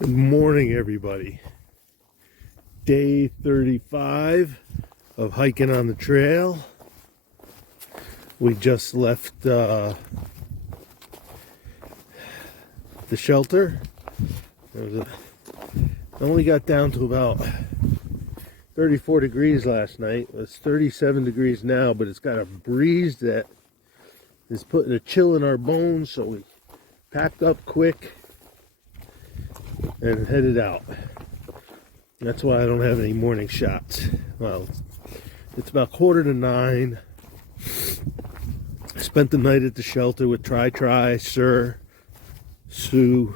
Good morning, everybody. Day 35 of hiking on the trail. We just left the shelter. It only got down to about 34 degrees last night. It's 37 degrees now, but it's got a breeze that is putting a chill in our bones, so we packed up quick and headed out. That's why I don't have any morning shots. Well, it's about 8:45. I spent the night at the shelter with Try, Sir, Sue,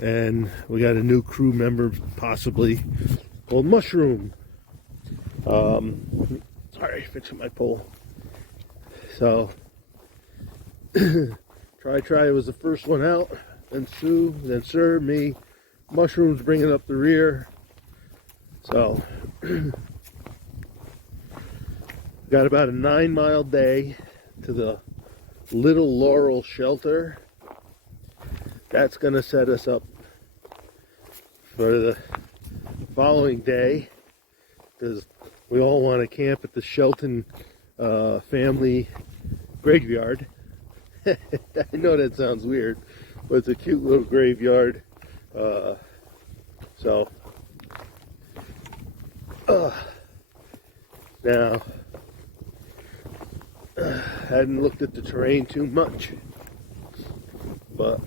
and we got a new crew member, possibly, called Mushroom. Sorry, fixing my pole. So, Try was the first one out, then Sue, then Sir, me. Mushroom's bringing up the rear. So, got about a 9-mile day to the little Laurel Shelter. That's going to set us up for the following day, because we all want to camp at the Shelton family graveyard. I know that sounds weird, but it's a cute little graveyard. Now, hadn't looked at the terrain too much, but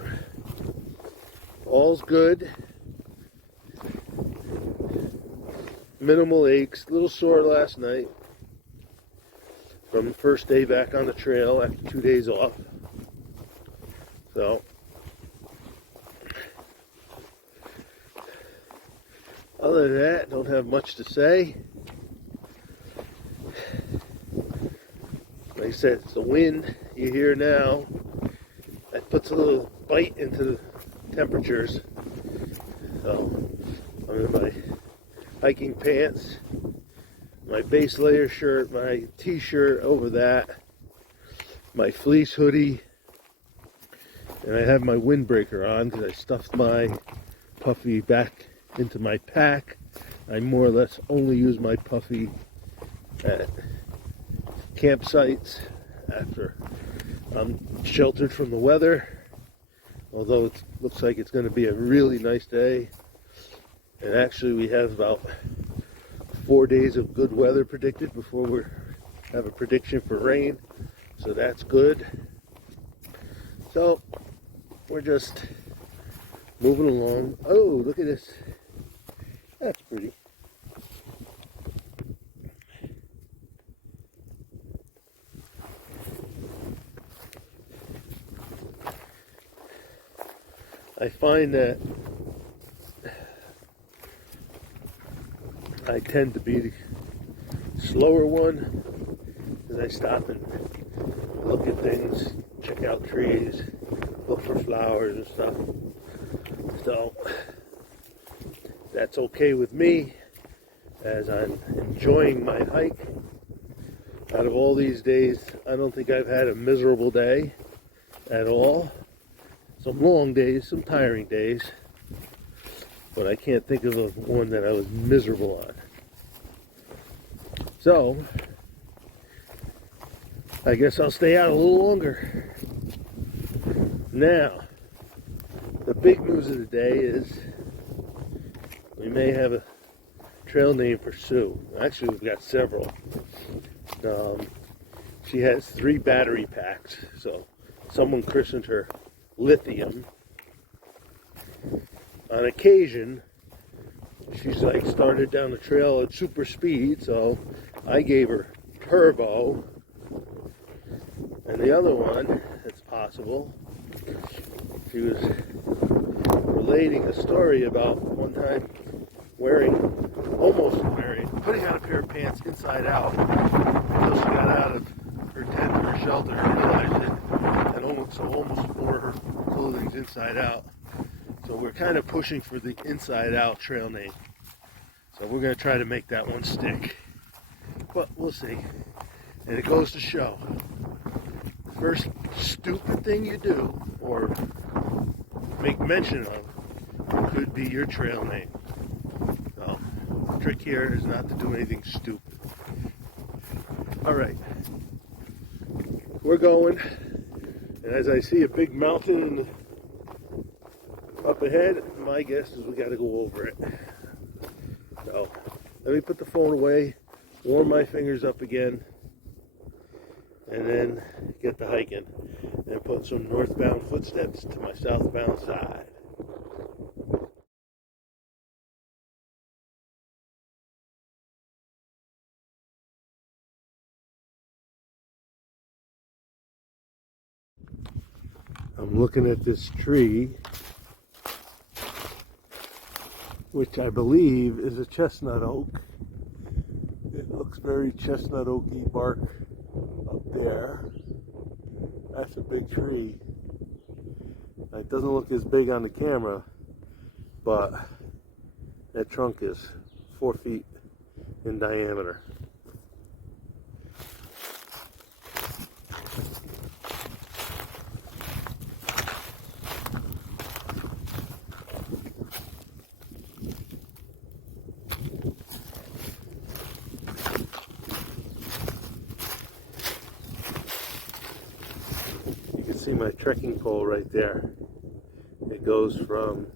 all's good. Minimal aches, a little sore last night from the first day back on the trail after 2 days off. So, other than that, don't have much to say. Like I said, it's the wind you hear now. That puts a little bite into the temperatures. So, I'm in my hiking pants, my base layer shirt, my t-shirt over that, my fleece hoodie, and I have my windbreaker on because I stuffed my puffy back into my pack. I more or less only use my puffy at campsites after I'm sheltered from the weather, although it looks like it's going to be a really nice day. And actually we have about 4 days of good weather predicted before we have a prediction for rain, so that's good. So we're just moving along. Oh, look at this. That's pretty. I find that I tend to be the slower one because I stop and look at things, check out trees, look for flowers and stuff. So that's okay with me, as I'm enjoying my hike. Out of all these days, I don't think I've had a miserable day at all. Some long days, some tiring days, but I can't think of one that I was miserable on. So, I guess I'll stay out a little longer. Now, the big news of the day is we may have a trail name for Sue. Actually, we've got several. She has 3 battery packs, so someone christened her Lithium. On occasion, she's like started down the trail at super speed, so I gave her Turbo. And the other one, it's possible, she was relating a story about one time putting on a pair of pants inside out until she got out of her tent or her shelter and realized it, and almost wore her clothing inside out. So we're kind of pushing for the inside out trail name. So we're going to try to make that one stick. But we'll see. And it goes to show, the first stupid thing you do or make mention of could be your trail name. So, the trick here is not to do anything stupid. Alright, we're going, and as I see a big mountain up ahead, my guess is we got to go over it. So, let me put the phone away, warm my fingers up again, and then get the hiking and put some northbound footsteps to my southbound side. I'm looking at this tree, which I believe is a chestnut oak. It looks very chestnut oaky bark up there. That's a big tree. It doesn't look as big on the camera, but that trunk is 4 feet in diameter. See my trekking pole right there. It goes from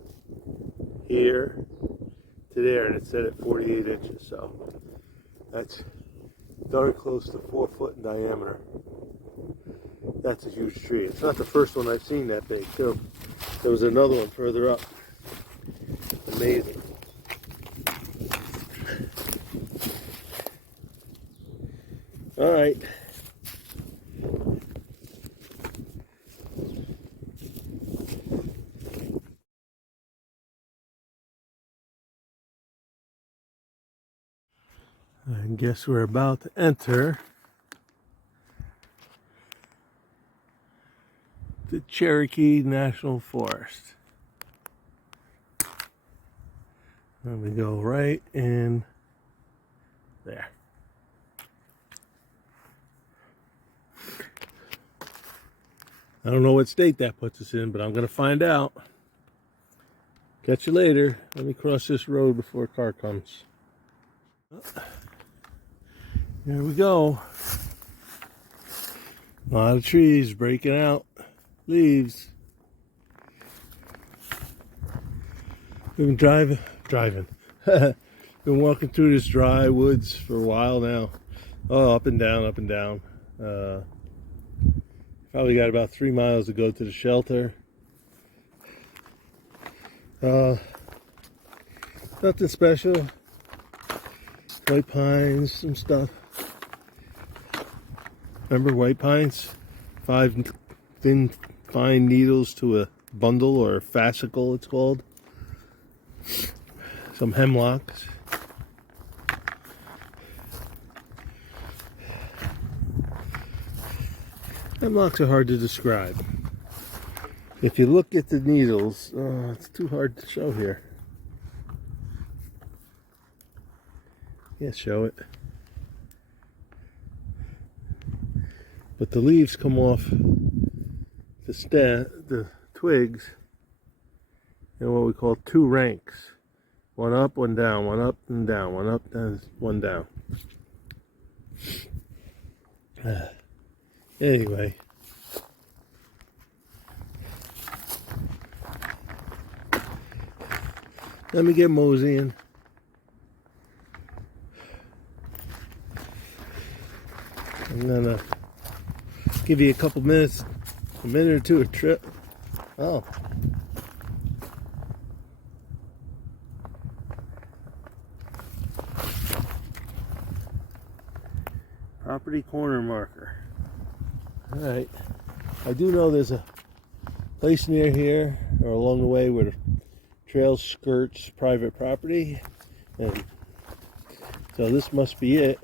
here to there, and it's set at 48 inches, so that's darn close to 4 foot in diameter. That's a huge tree. It's not the first one I've seen that big too. There was another one further up. Amazing. All right. I guess we're about to enter the Cherokee National Forest. And we go right in there. I don't know what state that puts us in, but I'm going to find out. Catch you later. Let me cross this road before a car comes. Here we go. A lot of trees breaking out leaves. We've been driving. Been walking through this dry woods for a while now. Oh, up and down, up and down. Probably got about 3 miles to go to the shelter. Nothing special. White pines, some stuff. Remember white pines? 5 thin, fine needles to a bundle, or a fascicle it's called. Some hemlocks. Hemlocks are hard to describe. If you look at the needles, it's too hard to show here. Yeah, show it. But the leaves come off the twigs in what we call 2 ranks. One up, one down, one up and down, one up, and one down. Anyway. Let me get moseying. I'm gonna give you a couple minutes, a minute or two of trip. Oh. Property corner marker. Alright. I do know there's a place near here, or along the way, where the trail skirts private property. And so this must be it.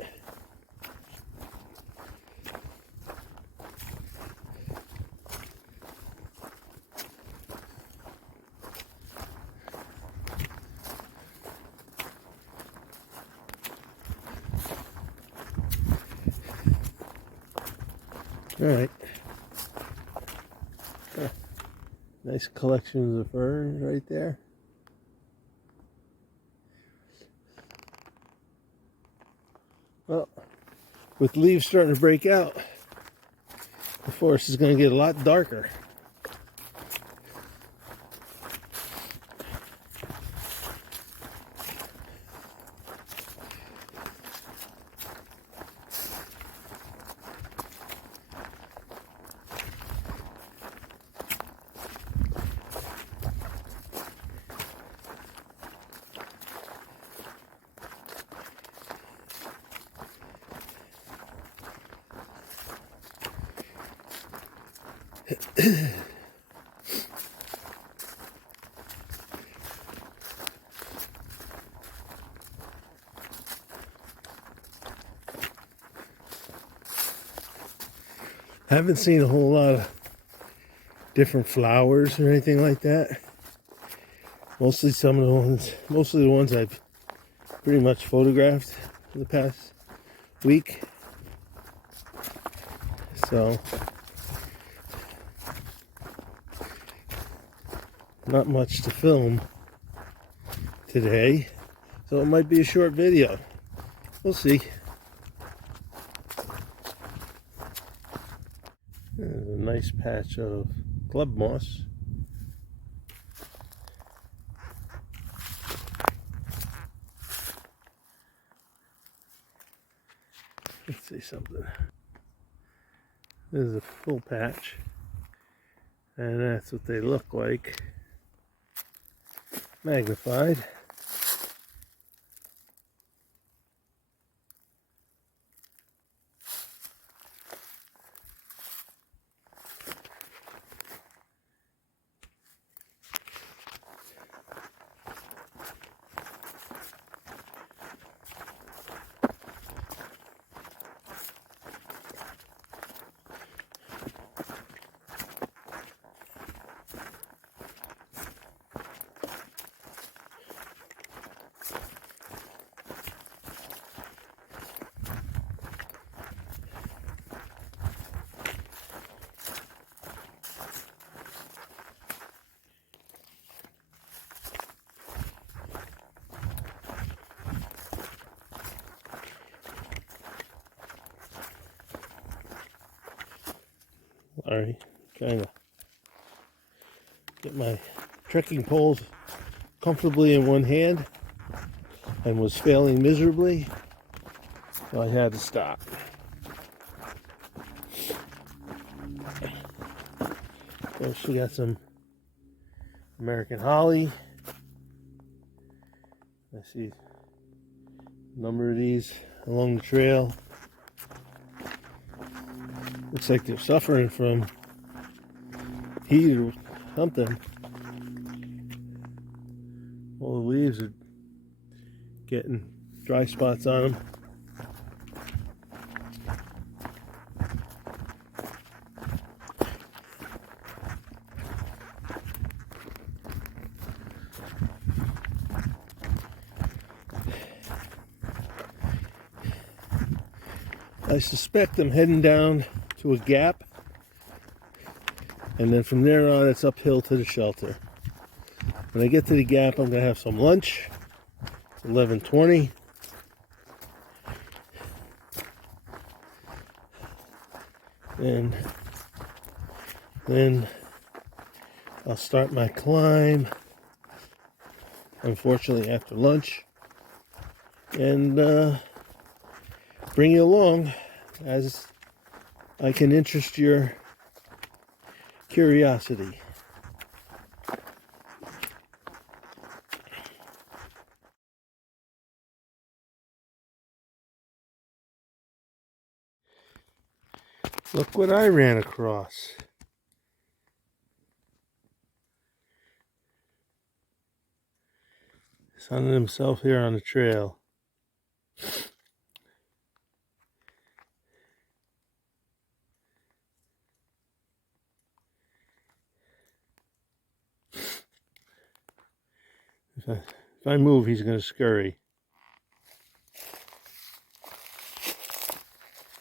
All right. Nice collections of ferns right there. with leaves starting to break out, the forest is going to get a lot darker. I haven't seen a whole lot of different flowers or anything like that. Mostly the ones I've pretty much photographed in the past week. So, not much to film today. So it might be a short video. We'll see. There's a nice patch of club moss. Let's see something. This is a full patch, and that's what they look like magnified. Sorry, trying to get my trekking poles comfortably in one hand and was failing miserably, so I had to stop. So she got some American holly. I see a number of these along the trail. Looks like they're suffering from heat or something. All the leaves are getting dry spots on them. I suspect I'm heading down to a gap, and then from there on it's uphill to the shelter. When I get to the gap, I'm going to have some lunch. It's 11:20. And then I'll start my climb, unfortunately after lunch, and bring you along as I can interest your curiosity. Look what I ran across. Sunning himself here on the trail. If I move, he's going to scurry.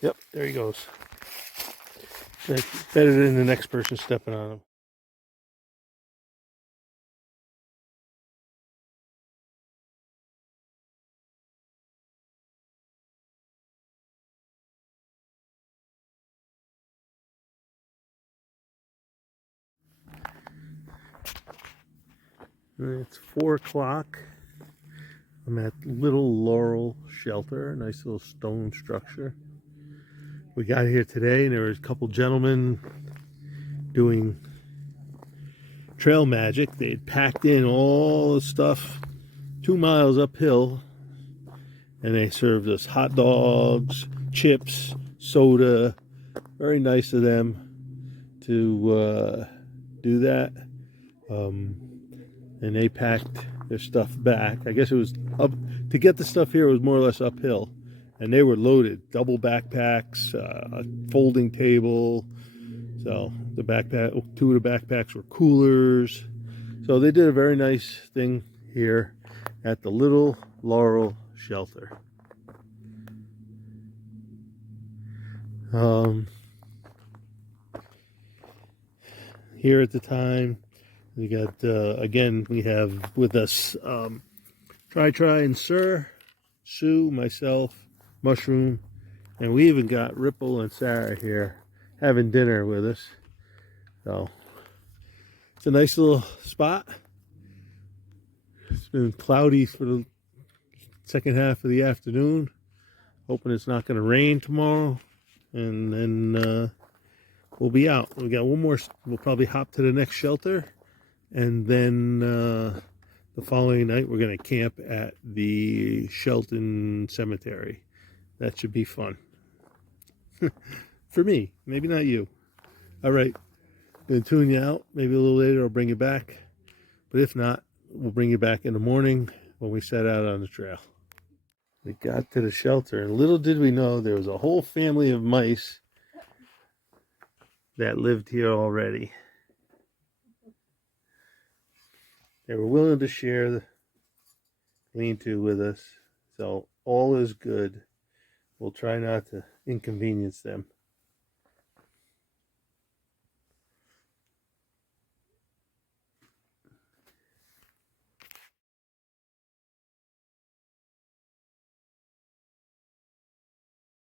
Yep, there he goes. That's better than the next person stepping on him. It's 4 o'clock. I'm at Little Laurel Shelter, a nice little stone structure. We got here today and there was a couple gentlemen doing trail magic. They had packed in all the stuff 2 miles uphill, and they served us hot dogs, chips, soda. Very nice of them to do that. And they packed their stuff back. I guess it was up to get the stuff here. It was more or less uphill, and they were loaded. Double backpacks, a folding table. So the backpack, 2 of the backpacks were coolers. So they did a very nice thing here at the Little Laurel Shelter. Here at the time, we got, again, we have with us Try and Sue, myself, Mushroom, and we even got Ripple and Sarah here having dinner with us. So it's a nice little spot. It's been cloudy for the second half of the afternoon. Hoping it's not going to rain tomorrow, and then we'll be out. We got one more. We'll probably hop to the next shelter, and then the following night we're going to camp at the Shelton Cemetery. That should be fun. For me, maybe not you. All right, gonna tune you out. Maybe a little later I'll bring you back, but if not, we'll bring you back in the morning when we set out on the trail. We got to the shelter, and little did we know there was a whole family of mice that lived here already. They were willing to share the lean-to with us, so all is good. We'll try not to inconvenience them.